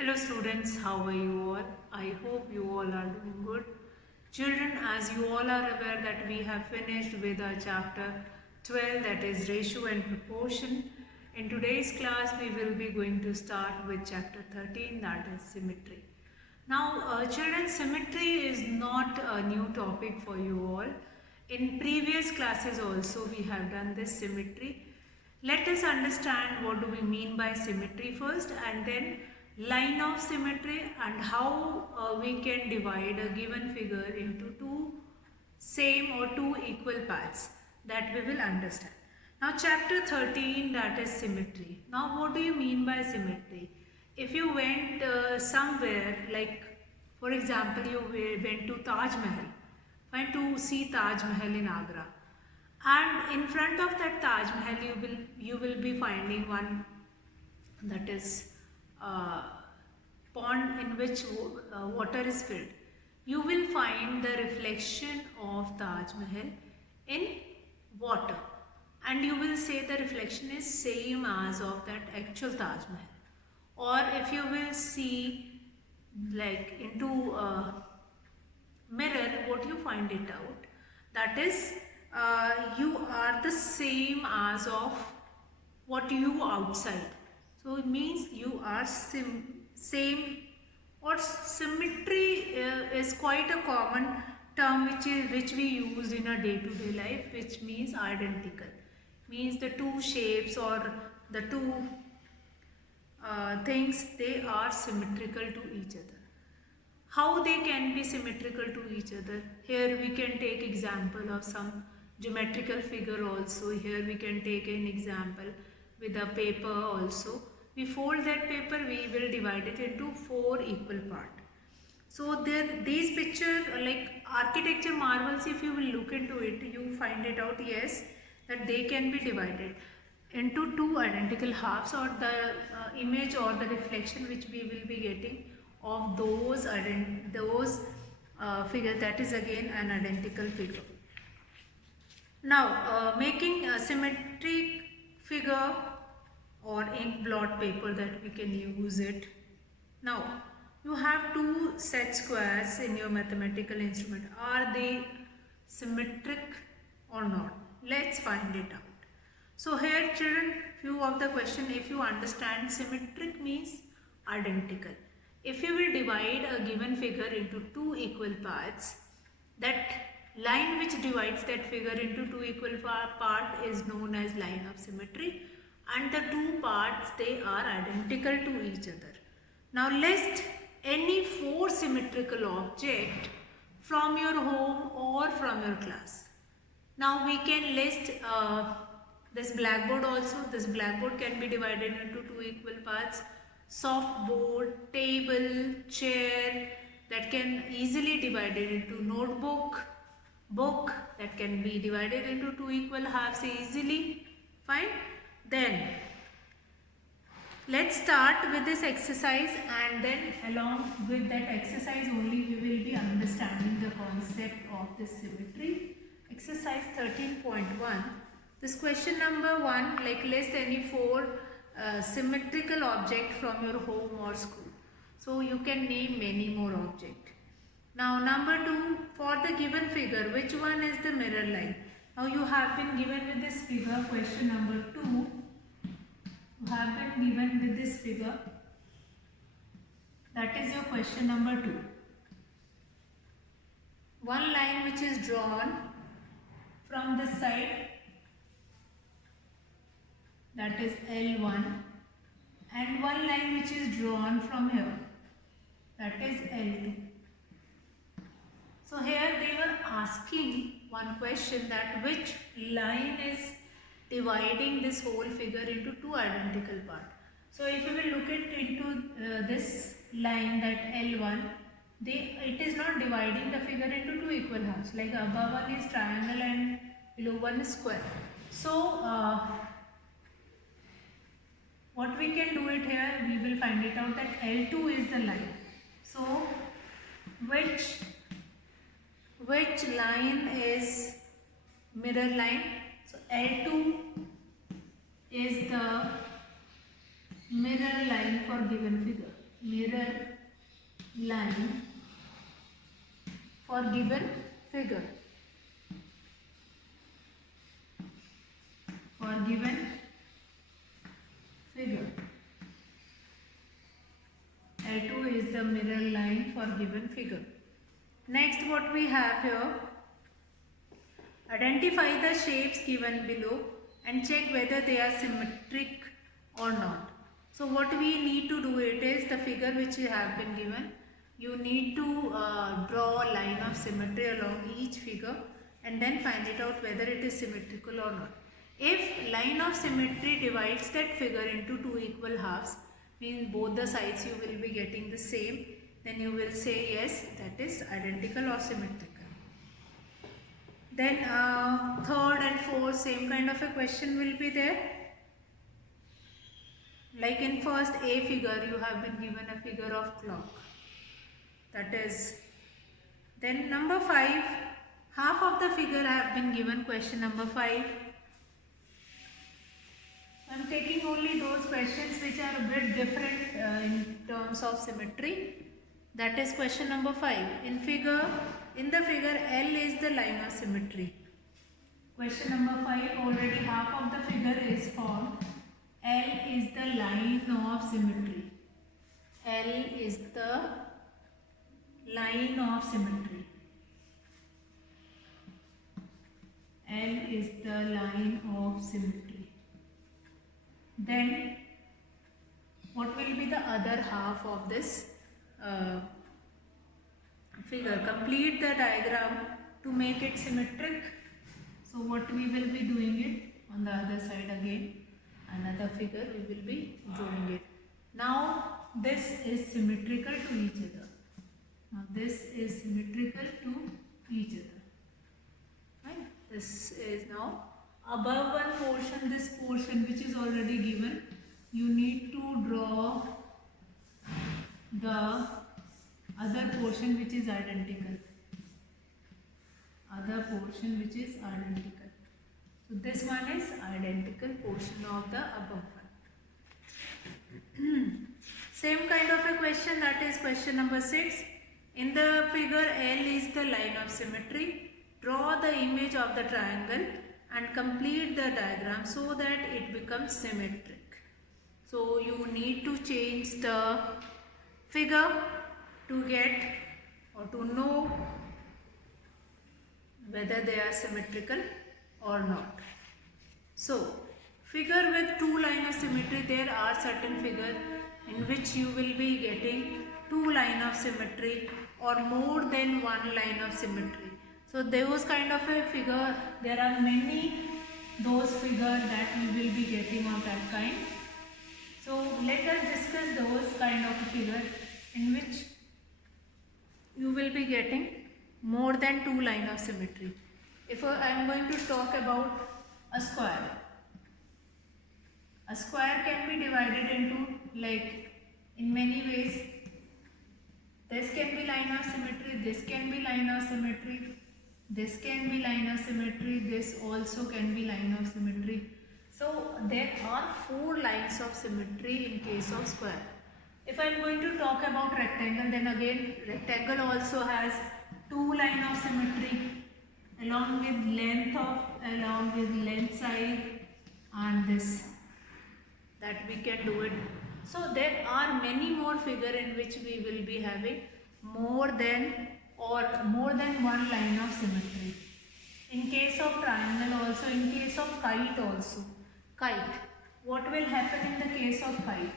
Hello students, how are you all? I hope you all are doing good. Children, as you all are aware that we have finished with our chapter 12, that is ratio and proportion. In today's class we will be going to start with chapter 13, that is symmetry. Now children, symmetry is not a new topic for you all. In previous classes also we have done this symmetry. Let us understand what do we mean by symmetry first, and then line of symmetry and how we can divide a given figure into two same or two equal parts, that we will understand. Now chapter 13, that is symmetry. Now what do you mean by symmetry? If you went somewhere, like for example you went to Taj Mahal, went to see Taj Mahal in Agra, and in front of that Taj Mahal you will be finding one, that is pond in which water is filled. You will find the reflection of Taj Mahal in water, and you will say the reflection is same as of that actual Taj Mahal. Or if you will see like into mirror, what you find it out, that is you are the same as of what you outside. So it means you are same, or symmetry is quite a common term which we use in a day-to-day life, which means identical, means the two shapes or the two things, they are symmetrical to each other. How they can be symmetrical to each other? Here we can take example of some geometrical figure also. Here we can take an example with a paper also. We fold that paper, we will divide it into four equal parts. So these picture like architecture marvels, if you will look into it, you find it out, yes, that they can be divided into two identical halves, or the image or the reflection which we will be getting of those figure, that is again an identical figure. Now making a symmetric figure or ink blot paper, that we can use it. Now you have two set squares in your mathematical instrument. Are they symmetric or not? Let's find it out. So here children, few of the question, if you understand, symmetric means identical. If you will divide a given figure into two equal parts, that line which divides that figure into two equal part is known as line of symmetry, and the two parts, they are identical to each other. Now list any four symmetrical object from your home or from your class. Now we can list this blackboard also. This blackboard can be divided into two equal parts. Soft board, table, chair, that can easily divided into notebook, book, that can be divided into two equal halves easily. Fine. Then let's start with this exercise, and then along with that exercise only we will be understanding the concept of this symmetry. Exercise 13.1. This question number 1, like list any four symmetrical object from your home or school. So you can name many more objects. Now number 2, for the given figure, which one is the mirror line? Now you have been given with this figure, question number 2. You have been given with this figure. That is your question number 2. One line which is drawn from this side, that is L1, and one line which is drawn from here, that is L2. So here they were asking one question, that which line is dividing this whole figure into two identical parts. So if you will look into this line, that L1, it is not dividing the figure into two equal halves, like above one is triangle and below one is square. So what we can do it here, we will find it out that L2 is the line. So which line is mirror line? So L2 is the mirror line for given figure. mirror line for given figure. For given figure. L2 is the mirror line for given figure. Next, what we have here, identify the shapes given below and check whether they are symmetric or not. So what we need to do it is the figure which you have been given, you need to draw a line of symmetry along each figure and then find it out whether it is symmetrical or not. If line of symmetry divides that figure into two equal halves, means both the sides you will be getting the same, then you will say yes, that is identical or symmetrical. Then third and fourth, same kind of a question will be there. Like in first A figure, you have been given a figure of clock. That is, then number 5, half of the figure I have been given, question number 5. I am taking only those questions which are a bit different in terms of symmetry. That is question number 5. In the figure, L is the line of symmetry. Question number 5, already half of the figure is formed. L is the line of symmetry. L is the line of symmetry. L is the line of symmetry. Then what will be the other half of this figure? Complete the diagram to make it symmetric. So what we will be doing it on the other side again, another figure we will be drawing it. Now this is symmetrical to each other. Now this is symmetrical to each other. Right? This is now above one portion, this portion which is already given, you need to draw the other portion which is identical. Other portion which is identical. So this one is identical portion of the above one. Same kind of a question, that is question number 6. In the figure, L is the line of symmetry. Draw the image of the triangle and complete the diagram so that it becomes symmetric. So you need to change the figure to get or to know whether they are symmetrical or not. So figure with two lines of symmetry, there are certain figures in which you will be getting two lines of symmetry or more than one line of symmetry. So those kind of a figure, there are many those figures that you will be getting of that kind. So let us discuss those kind of figure in which you will be getting more than two lines of symmetry. If I am going to talk about a square can be divided into like in many ways. This can be line of symmetry, this can be line of symmetry, this can be line of symmetry, this also can be line of symmetry. So there are 4 lines of symmetry in case of square. If I am going to talk about rectangle, then again rectangle also has 2 lines of symmetry along with length side and this, that we can do it. So there are many more figures in which we will be having more than one line of symmetry. In case of triangle also, in case of kite also. Kite. What will happen in the case of kite?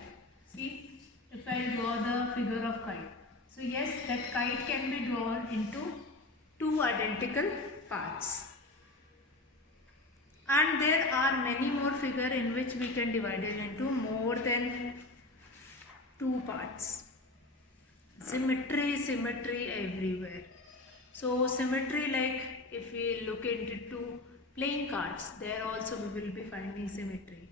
See, if I draw the figure of kite. So yes, that kite can be drawn into 2 identical parts. And there are many more figures in which we can divide it into more than 2 parts. Symmetry everywhere. So symmetry, like if we look into playing cards, there also we will be finding symmetry.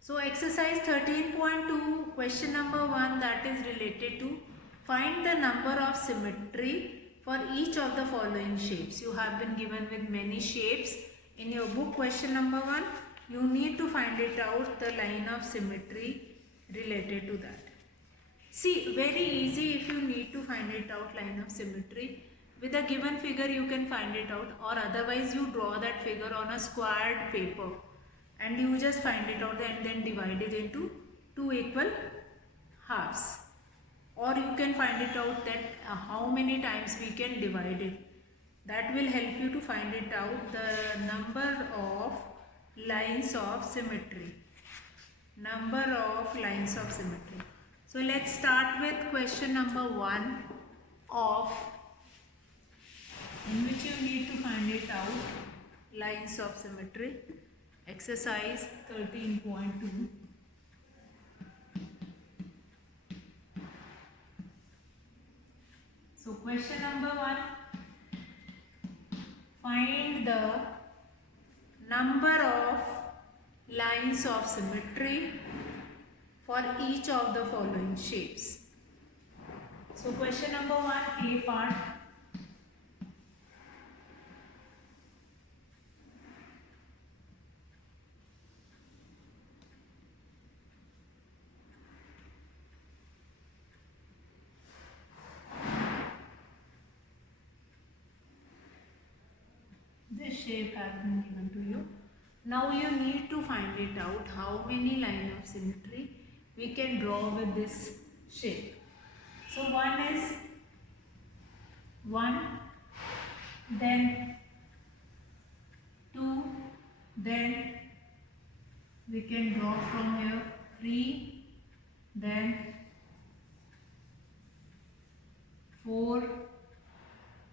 So exercise 13.2, question number 1, that is related to find the number of symmetry for each of the following shapes. You have been given with many shapes in your book. Question number 1, you need to find it out, the line of symmetry related to that. See, very easy if you need to find it out, line of symmetry. With a given figure you can find it out, or otherwise you draw that figure on a squared paper and you just find it out and then divide it into two equal halves. Or you can find it out that how many times we can divide it. That will help you to find it out, the number of lines of symmetry. Number of lines of symmetry. So let's start with question number 1 of, in which you need to find it out, lines of symmetry. Exercise 13.2. So question number 1, find the number of lines of symmetry for each of the following shapes. So question number 1, A part. This shape has been given to you. Now you need to find it out how many lines of symmetry we can draw with this shape. So one is 1, then 2, then we can draw from here 3, then 4.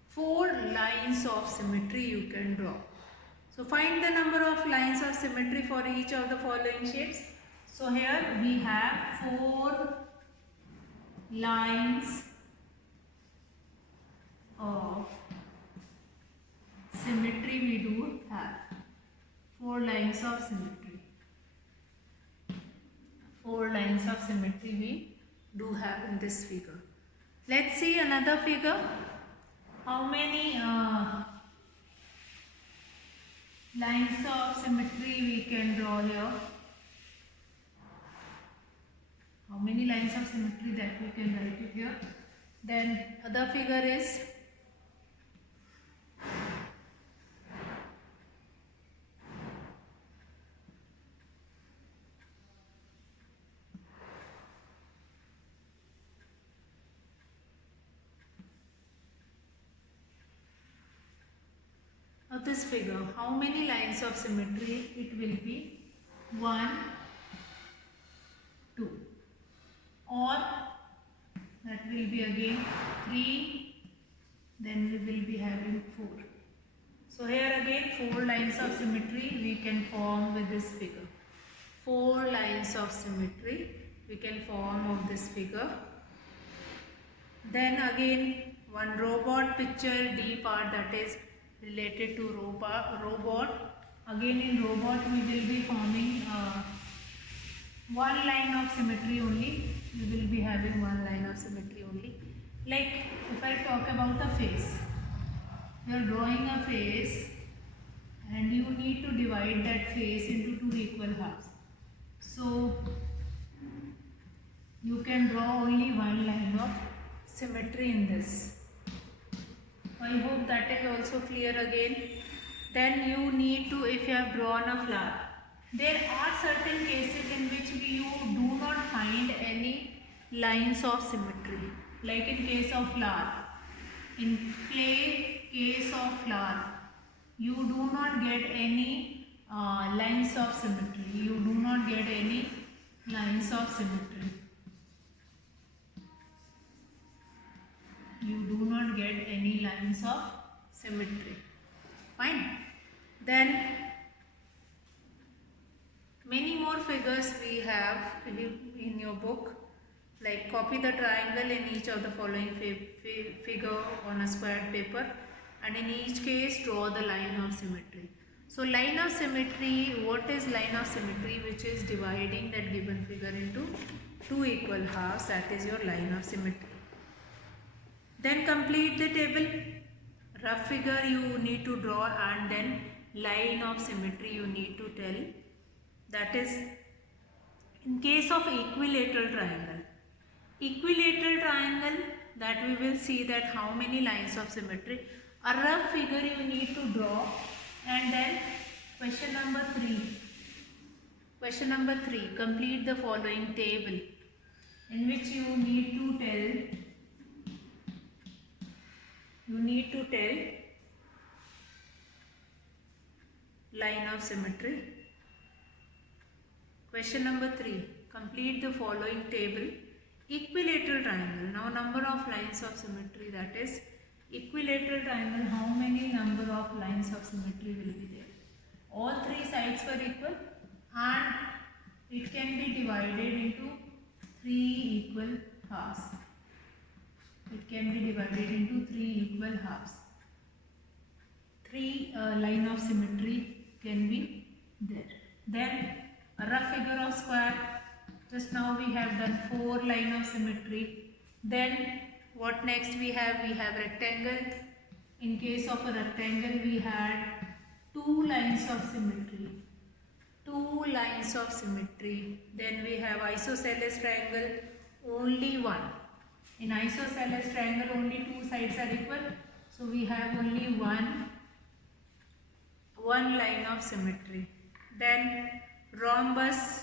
4 lines of symmetry you can draw. So find the number of lines of symmetry for each of the following shapes. So here we have 4 lines of symmetry we do have. 4 lines of symmetry. 4 lines of symmetry we do have in this figure. Let's see another figure. How many lines of symmetry we can draw here? How many lines of symmetry that we can write it here? Then other figure is of this figure. How many lines of symmetry it will be? 1, 2, or that will be again 3, then we will be having 4. So here again 4 lines of symmetry we can form with this figure. 4 lines of symmetry we can form of this figure. Then again one robot picture, D part, that is related to robot. Again in robot we will be forming 1 line of symmetry only. We will be having 1 line of symmetry only. Like if I talk about a face, you are drawing a face and you need to divide that face into 2 equal halves. So you can draw only 1 line of symmetry in this. I hope that is also clear again. Then you need to, if you have drawn a flower, there are certain cases in which you do not find any lines of symmetry. Like in case of flower, in case of flower, you do not get any lines of symmetry. You do not get any lines of symmetry. You do not get any lines of symmetry. Fine. Then many more figures we have in your book. Like copy the triangle in each of the following figure on a squared paper, and in each case draw the line of symmetry. So line of symmetry, what is line of symmetry? Which is dividing that given figure into 2 equal halves, that is your line of symmetry. Then complete the table. Rough figure you need to draw and then line of symmetry you need to tell. That is in case of equilateral triangle. Equilateral triangle, that we will see that how many lines of symmetry. A rough figure you need to draw. And then question number 3. Question number 3. Complete the following table, in which you need to tell line of symmetry. Question number 3. Complete the following table. Equilateral triangle. Now number of lines of symmetry, that is equilateral triangle, how many number of lines of symmetry will be there? All three sides were equal and it can be divided into 3 equal halves. It can be divided into 3 equal halves. 3 line of symmetry can be there. Then a rough figure of square. Just now we have done 4 line of symmetry. Then what next we have? We have rectangle. In case of a rectangle we had 2 lines of symmetry. 2 lines of symmetry. Then we have isosceles triangle, only 1. In isosceles triangle only 2 sides are equal. So we have only one line of symmetry. Then rhombus.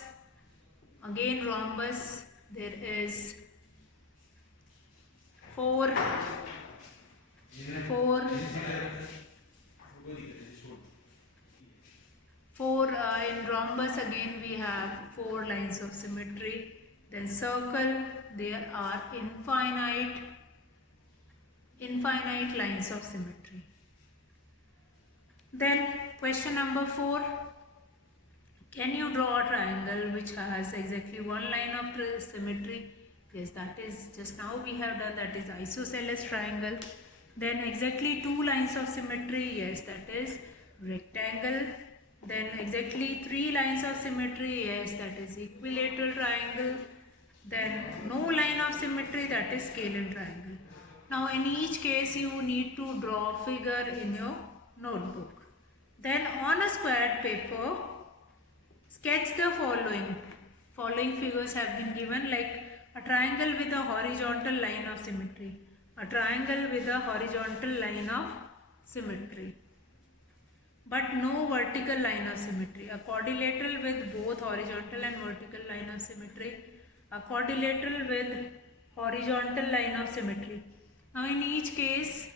Again rhombus, there is 4 in rhombus again we have 4 lines of symmetry. Then circle, there are infinite lines of symmetry. Then question number 4. Can you draw a triangle which has exactly 1 line of symmetry? Yes, that is just now we have done, that is isosceles triangle. Then exactly 2 lines of symmetry, yes, that is rectangle. Then exactly 3 lines of symmetry, yes, that is equilateral triangle. Then no line of symmetry, that is scalene triangle. Now in each case you need to draw a figure in your notebook. Then on a squared paper, sketch the following. Following figures have been given, like a triangle with a horizontal line of symmetry. A triangle with a horizontal line of symmetry, but no vertical line of symmetry. A quadrilateral with both horizontal and vertical line of symmetry. A quadrilateral with horizontal line of symmetry. Now in each case,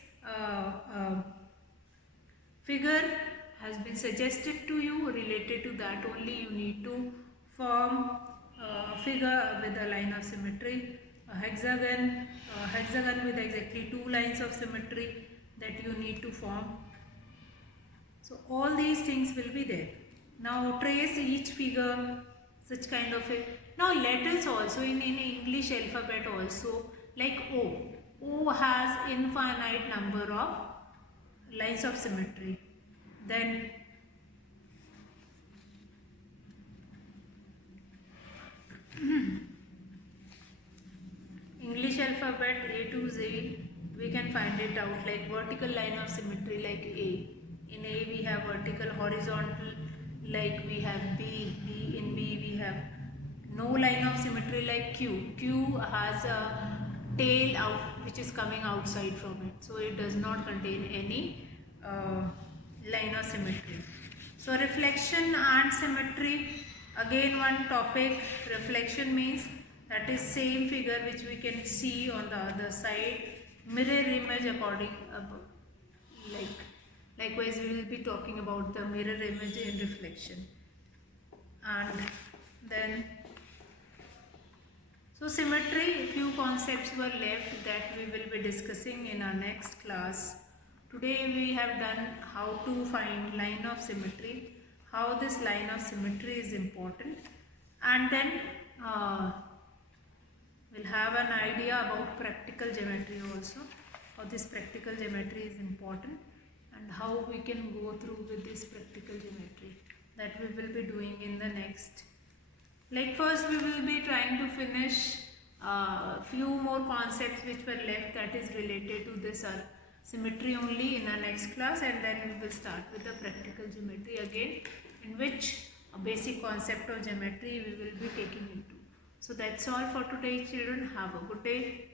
figure has been suggested to you. Related to that only you need to form a figure with a line of symmetry. A hexagon with exactly 2 lines of symmetry that you need to form. So all these things will be there. Now trace each figure, such kind of a. Now letters also in English alphabet also, like O. O has infinite number of lines of symmetry. Then English alphabet A to Z, we can find it out, like vertical line of symmetry like A. In A we have vertical, horizontal, like we have B. In B we have no line of symmetry like Q. Q has a tail out which is coming outside from it, so it does not contain any line of symmetry. So reflection and symmetry, again one topic. Reflection means that is same figure which we can see on the other side. Mirror image according likewise we will be talking about the mirror image in reflection. And then so symmetry, few concepts were left that we will be discussing in our next class. Today we have done how to find line of symmetry, how this line of symmetry is important, and then we'll have an idea about practical geometry also, how this practical geometry is important and how we can go through with this practical geometry, that we will be doing in the next. Like first we will be trying to finish few more concepts which were left, that is related to this symmetry only in our next class, and then we will start with the practical geometry again, in which a basic concept of geometry we will be taking into. So that's all for today, children. Have a good day.